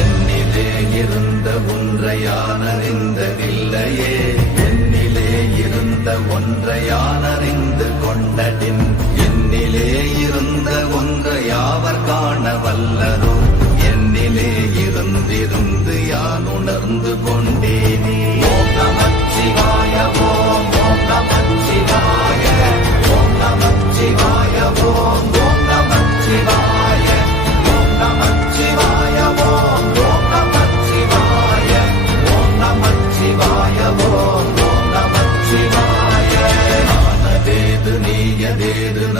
என்னிலே இருந்த ஒன்றை என்னிலே இருந்த ஒன்றை கொண்டடின் என்னிலே இருந்த யாவர் காண வல்லரோ?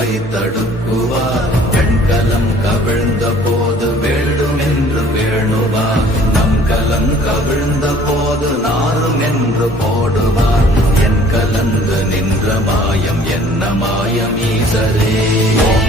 நம்மை தடுக்குவார் கண்கலம் கவிழ்ந்த போது வேண்டும் என்று வேணுவார் நம் கலம் கவிழ்ந்த போது நாரும் என்று போடுவார் என் கலந்து நின்ற மாயம் என்ன மாயம் ஈசரே? ஓம்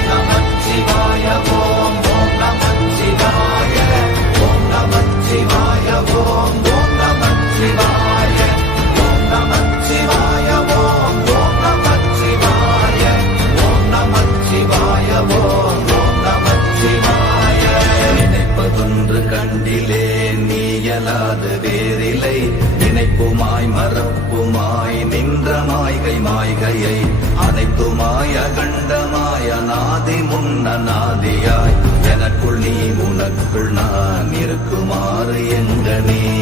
ஓம் ஓம் நமச்சிவாய வேறிலை நினைப்புமாய் மறப்புமாய் நின்ற மாய்கை மாய்கையை அனைத்துமாய் அகண்டமாய் அநாதி முன்ன நாதியாய் எனக்குள் நீ உனக்குள் நான் இருக்குமாறு எங்கனே